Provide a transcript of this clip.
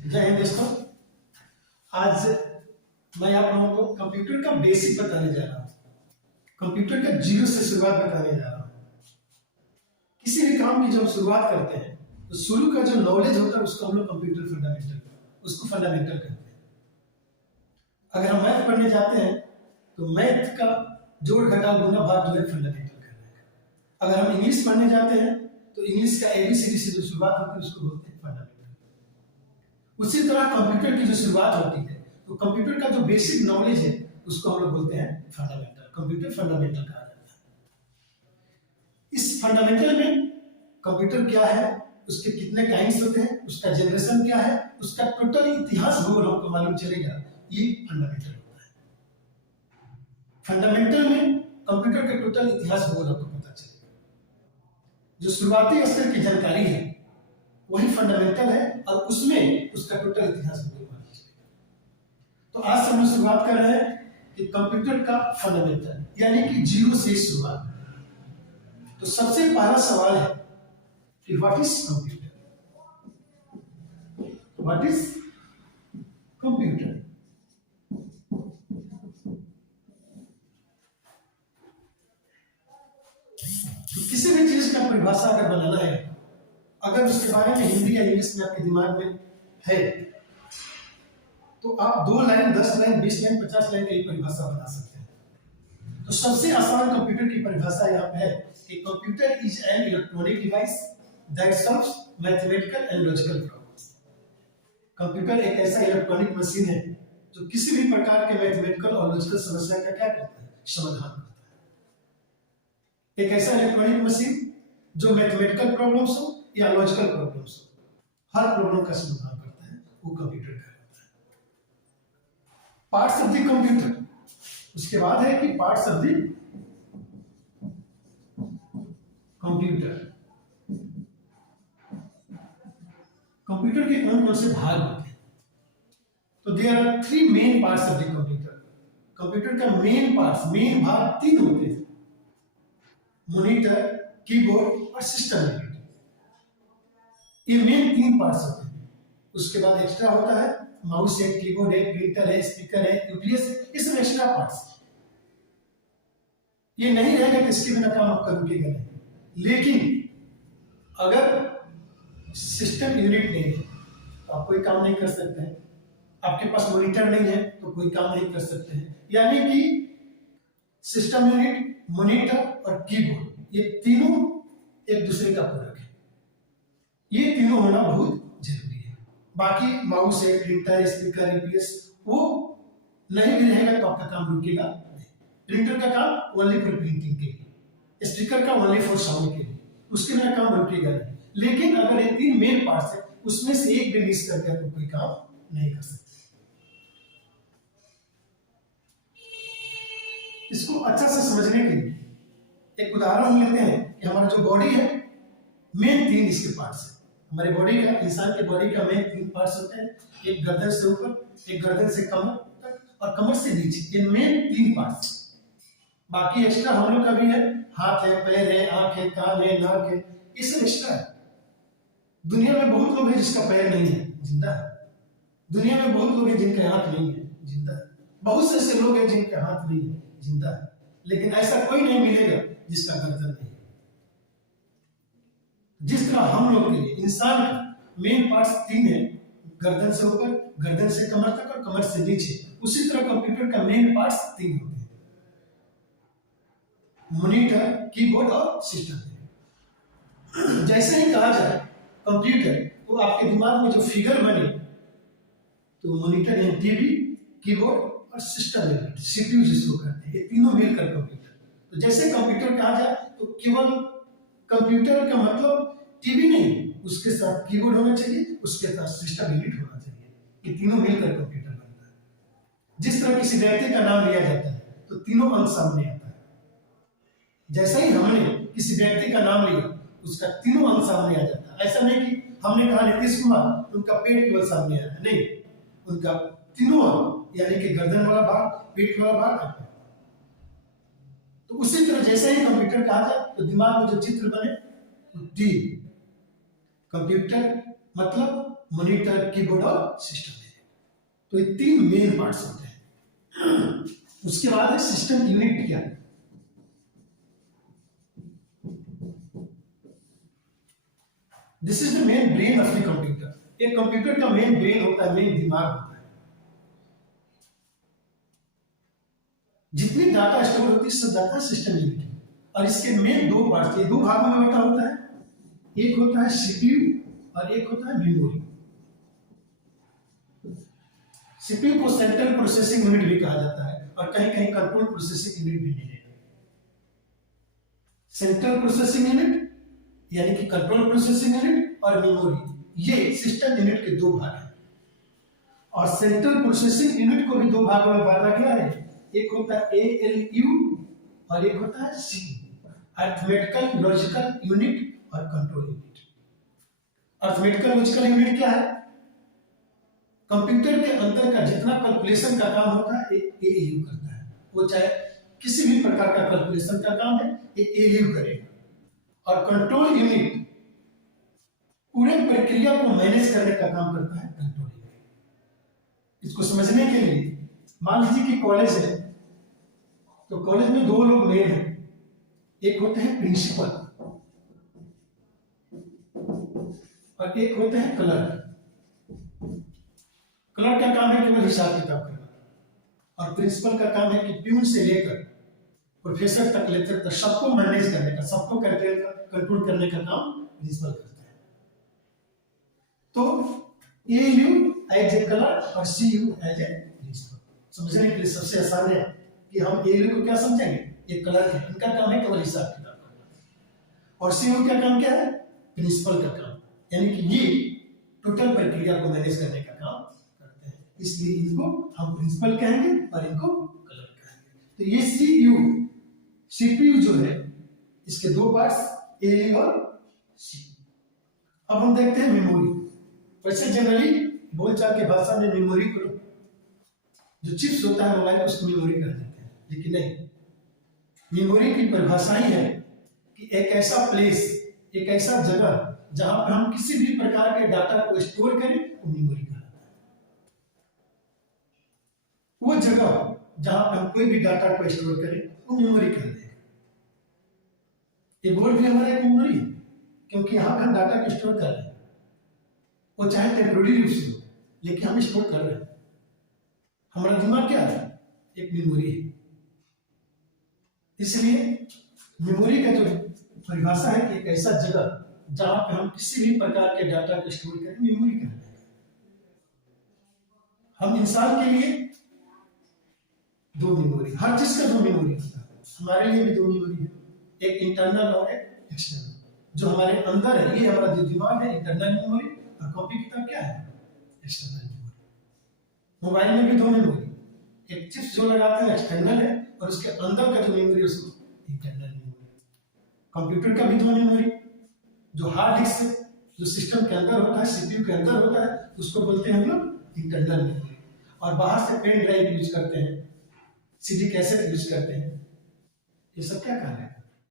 जय हिंद दोस्तों। आज मैं आप लोगों को कंप्यूटर का बेसिक बताने जा रहा हूँ। कंप्यूटर का जीरो से शुरुआत बताने जा रहा हूँ। किसी भी काम की जब शुरुआत करते हैं तो शुरू का जो नॉलेज होता है उसको हम लोग कंप्यूटर फंडामेंटल कहते हैं। अगर हम मैथ पढ़ने जाते हैं तो मैथ का जोड़ घटाव गुना भाग जो है फंडामेंटल कर रहे हैं। अगर हम इंग्लिश पढ़ने जाते हैं तो इंग्लिश का एबीसीडी से जो शुरुआत होती है उसको बोलते हैं फंडामेंटल। उसी तरह कंप्यूटर की जो शुरुआत होती है तो कंप्यूटर का जो बेसिक नॉलेज है उसको हम लोग बोलते हैं फंडामेंटल। कंप्यूटर फंडामेंटल कहा जाता है। इस फंडामेंटल में कंप्यूटर क्या है, उसके कितने काइंड्स होते हैं, उसका जनरेशन क्या है, उसका टोटल इतिहास भूगोल हमको मालूम चलेगा। ये फंडामेंटल होता है। फंडामेंटल में कंप्यूटर का टोटल इतिहास भूगोल हमको पता चलेगा। जो शुरुआती स्तर की जानकारी है वही फंडामेंटल है और उसमें उसका टोटल इतिहास भूगोल मालूम चलेगा। तो आज से हम शुरुआत कर रहे हैं कि कंप्यूटर का फंडामेंटल यानी कि जीरो से शुरुआत। तो सबसे पहला सवाल है कि what is computer. What is computer? तो किसी भी चीज का परिभाषा अगर बनाना है, अगर उसके बारे में हिंदी या इंग्लिश में आपके दिमाग में है तो आप 2 लाइन, 10 लाइन, 20 लाइन, 50 लाइन की परिभाषा बना सकते हैं। तो सबसे आसान कंप्यूटर की परिभाषा यहाँ पे है कि computer is an electronic device that solves mathematical and logical problems. Computer एक ऐसा इलेक्ट्रॉनिक मशीन है जो किसी भी प्रकार के मैथमेटिकल और लॉजिकल समस्या का क्या करता है, समाधान करता है। एक ऐसा इलेक्ट्रॉनिक मशीन जो मैथमेटिकल प्रॉब्लम्स हो या लॉजिकल प्रॉब्लम्स हो, हर प्रॉब्लम का समाधान करता है, वो कंप्यूटर का होता है। पार्ट्स ऑफ द कंप्यूटर, उसके बाद है कि parts of the computer. Computer के कौन कौन से भाग होते हैं? तो there are 3 main parts of the computer. Computer का मेन भाग 3 होते हैं: मॉनिटर, कीबोर्ड और सिस्टम यूनिट। ये मेन 3 पार्ट्स होते हैं। उसके बाद एक्स्ट्रा होता है माउस है, कीबोर्ड है, प्रिंटर है, स्पीकर है, यूपीएस, ये सब एक्स्ट्रा पार्ट्स। ये नहीं रहेगा कि इसके बिना काम आपका रुकेगा नहीं। लेकिन अगर सिस्टम यूनिट नहीं है तो आप कोई काम नहीं कर सकते हैं। आपके पास मॉनिटर नहीं है तो कोई काम नहीं कर सकते हैं। यानी कि सिस्टम यूनिट, मॉनिटर और कीबोर्ड, ये तीनों एक दूसरे का पूरक है। ये तीनों होना बहुत जरूरी है। बाकी माउस है, प्रिंटर, स्पीकर, यूपीएस, वो नहीं भी रहेगा तो आपका काम रुकेगा नहीं। प्रिंटर का काम ओनली फॉर प्रिंटिंग के लिए, स्पीकर का ओनली फॉर साउंड के लिए, उसके बिना काम रुकेगा नहीं। लेकिन अगर ये 3 मेन पार्ट्स है उसमें से एक भी मिस करके आप कोई काम नहीं कर सकते। इसको अच्छा से समझने के लिए एक उदाहरण हम लेते हैं कि हमारा जो बॉडी है, मेन 3 इसके पार्ट्स है। हमारे बॉडी का, इंसान के बॉडी का मेन 3 पार्ट्स होते हैं। एक गर्दन से ऊपर, एक गर्दन से कमर तक और कमर से नीचे। ये मेन 3 पार्ट्स। बाकी एक्स्ट्रा हम लोग का भी है, हाथ है, पैर है, आंख है, कान है, नाक है, ये सब एक्स्ट्रा है। दुनिया में बहुत लोग हैं जिसका पैर नहीं है, जिंदा है। दुनिया में बहुत लोग हैं जिनके हाथ नहीं है, जिंदा है। बहुत से ऐसे लोग हैं जिनके हाथ नहीं है, जिंदा है। लेकिन ऐसा कोई नहीं मिलेगा जिसका गर्दन नहीं है। जिस तरह हम लोग के लिए इंसान का मेन पार्ट्स 3 है, गर्दन से ऊपर, गर्दन से कमर तक और कमर से नीचे, उसी तरह कंप्यूटर का मेन पार्ट्स 3 होते हैं: मॉनिटर, कीबोर्ड और सिस्टम। जैसे ही कहा जाए कंप्यूटर तो आपके दिमाग में जो फिगर बने तो मॉनिटर यानी टीवी, कीबोर्ड और सिस्टम यूनिट, सीपीयू जिसको कहते हैं, ये तीनों मिलकर कंप्यूटर। तो जैसे कंप्यूटर कहा जाए तो केवल कंप्यूटर का मतलब टीवी नहीं, उसके साथ कीबोर्ड होना चाहिए, उसके साथ सिस्टम यूनिट होना चाहिए। ये तीनों मिलकर कंप्यूटर बनता है। जिस तरह किसी व्यक्ति का नाम लिया जाता है तो तीनों अंग सामने आता है। जैसे ही हमने किसी व्यक्ति का नाम लिया उसका तीनों अंग सामने आ जाता है। ऐसा नहीं कि हमने कहा नीतीश कुमार, उनका पेट केवल सामने आया, नहीं, उनका तीनों अंग यानी कि गर्दन वाला भाग, पेट वाला भाग आता है। तो उसी तरह जैसे ही कंप्यूटर कहा जाए तो दिमाग में जो चित्र बने, टी कंप्यूटर मतलब मॉनिटर, कीबोर्ड और सिस्टम एरिया। तो ये 3 मेन पार्ट्स होते हैं। उसके बाद है सिस्टम यूनिट। क्या है? This is the main brain of the computer. एक कंप्यूटर का मेन ब्रेन होता है, मेन दिमाग होता है। जितनी डाटा स्टोर होती है सब डाटा सिस्टम यूनिट। और इसके मेन 2 पार्ट है, 2 भागों में बटा होता है। एक होता है सीपीयू और एक होता है मेमोरी। सीपीयू को सेंट्रल प्रोसेसिंग यूनिट भी कहा जाता है और कहीं कहीं कंट्रोल प्रोसेसिंग यूनिट भी मिलेगा। सेंट्रल प्रोसेसिंग यूनिट यानी कि कंट्रोल प्रोसेसिंग यूनिट और मेमोरी, ये सिस्टम यूनिट के 2 भाग हैं। और सेंट्रल प्रोसेसिंग यूनिट को भी 2 भागों में बांटा गया है। एक होता है एएलयू और एक होता है सीपीयू, अरिथमेटिकल लॉजिकल यूनिट और control unit. Arithmetical logical unit क्या है? कंप्यूटर के अंदर का जितना कैलकुलेशन का काम होता है एएलयू करता है। वो चाहे किसी भी प्रकार का कैलकुलेशन का काम है ये एएलयू करेगा। और कंट्रोल यूनिट पूरे प्रक्रिया को मैनेज करने का काम करता है कंट्रोल यूनिट। इसको समझने के लिए मान लीजिए कि कॉलेज है, तो कॉलेज में 2 लोग मेन हैं। एक होते हैं प्रिंसिपल और एक होते हैं क्लर्क। क्लर्क का काम है केवल हिसाब किताब करना और प्रिंसिपल का काम है कि प्यून से लेकर प्रोफेसर तक, लेक्चर तक सबको मैनेज करने का, सबको कंट्रोल करने का काम प्रिंसिपल करता है। तो एयू एज ए क्लर्क और सीयू एज ए प्रिंसिपल। समझने के लिए सबसे आसान है कि हम एयू को क्या समझेंगे, एक क्लर्क है, इनका काम है केवल हिसाब किताब करना। और सीयू का काम क्या है? प्रिंसिपल का काम, यानी कि ये टोटल प्रक्रिया को मैनेज करने का काम करते हैं। इसलिए इनको हम प्रिंसिपल कहेंगे और इनको क्लर्क कहेंगे। तो ये सीपीयू जो है, इसके 2 पार्ट्स ए और सी। अब हम देखते हैं मेमोरी। वैसे जनरली बोलचाल के भाषा में मेमोरी को जो चिप्स होता है मोबाइल, उसको मेमोरी कह देते हैं, लेकिन नहीं। मेमोरी की परिभाषा ही है कि एक ऐसा प्लेस, एक ऐसा जगह जहां पर हम किसी भी प्रकार के डाटा को स्टोर करें, वो मेमोरी कहलाता है। वो जगह जहां पर हम कोई भी डाटा को स्टोर करें, वो मेमोरी कहलाता है। ये बोर्ड भी हमारा एक मेमोरी है, क्योंकि यहां पर हम डाटा को स्टोर कर रहे हैं। वो चाहे टेम्पोररी रूप से हो, लेकिन हम स्टोर कर रहे हैं। हमारा दिमाग क्या है? एक मेमोरी है। इसलिए मेमोरी का जो परिभाषा है कि एक ऐसा जगह जहां पर हम किसी भी प्रकार के डाटा को स्टोर करें, मेमोरी कहते हैं। हम इंसान के लिए 2 मेमोरी, हर चीज का 2 मेमोरी होता है। हमारे लिए भी 2 मेमोरी है, एक इंटरनल और एक एक्सटर्नल। जो हमारे अंदर है, ये हमारा जो दिमाग है, इंटरनल मेमोरी, और कॉपी किताब क्या है? External memory. मोबाइल में भी 2 मेमोरी, एक चिप्स जो लगाते हैं एक्सटर्नल है, और उसके अंदर का जो मेमोरी है उसको इंटरनल मेमोरी। कंप्यूटर का भी 2 मेमोरी, जो हार्ड डिस्क जो सिस्टम के अंदर होता है, सीपीयू के अंदर होता है, उसको बोलते हैं हम लोग इंटरनल मेमोरी। और बाहर से पेन ड्राइव यूज करते हैं, सीडी कैसेट यूज करते हैं। ये सब क्या कार्य है?